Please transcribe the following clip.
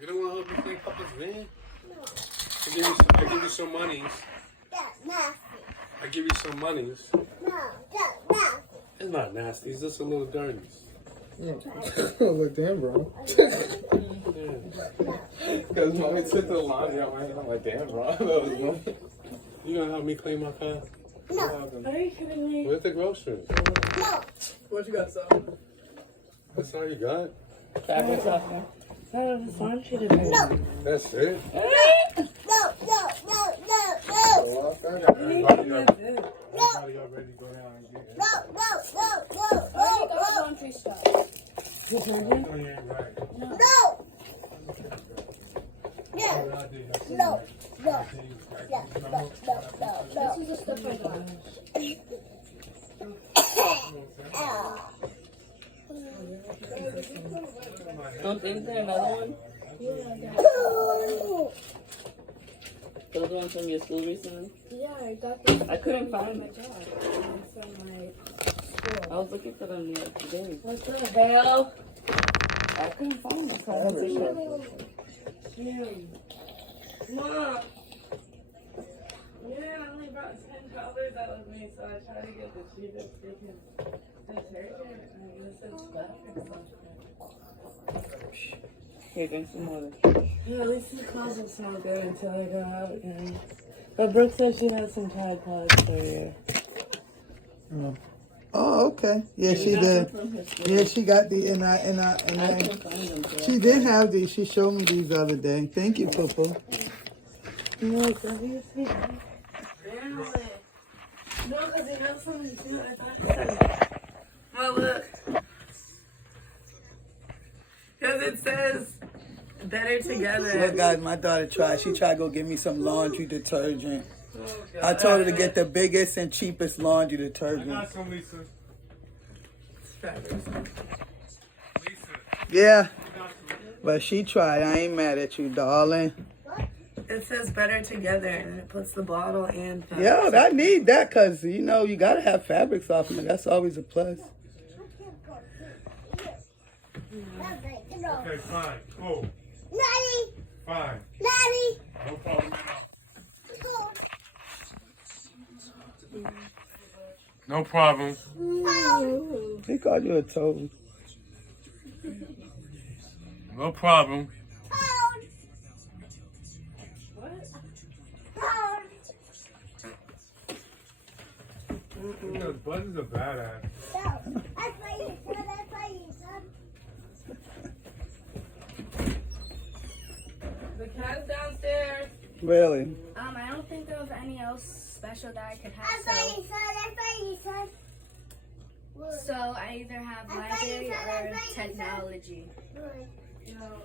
You don't want to help me clean Papa's van? No. I give you some monies. That's nasty. I give you some monies. No, that's nasty. It's not nasty. It's just a little dirty. Look, damn, bro. Because mommy took the laundry out my hand. I'm like, damn, bro. You gonna help me clean my car? No. Are you kidding me? Where's the groceries? No. What you got, son? That's all you got? Fabric softener. No, it's laundry today. No. That's it? No. No. No. No. No. Everybody No. already go down and get it. No. No. No. No. I already No. got laundry stuff. No, you ain't right. No. No. No. No. This is the stuff I got. Don't think there another one? Those ones from your school recently? Yeah, I got this. I couldn't find my it. job. From my school. I was looking for them the other day. What the hell? I couldn't find them. I was Mom. Yeah, I only brought $10 out with me, so I tried to get the cheapest freaking detergent. And this is better. Here, drink some water. Yeah, at least the clothes will smell good until I go out again. But Brooke said she had some Tide Pods for you. Oh, okay. Yeah, she did. Yeah, she got the she did have these. She showed me these the other day. Thank you, Papa. You like obviously. Really? No, because you know something too. I thought you said. Well, look. Because it says better together. Look, guys, my daughter tried. She tried to go get me some laundry detergent. I told her to get the biggest and cheapest laundry detergent. I got some, Lisa. Yeah, but she tried. I ain't mad at you, darling. It says better together, and it puts the bottle and. Yeah, I need that because, you know, you got to have fabric softener. That's always a plus. Okay, fine. Cool. Daddy. Fine. Daddy. No problem. No problem. He called you a toad. No problem. You know, Buzz is a badass. The cat's downstairs. Really? I don't think of any else special that I could have. So I either have library or technology. You know,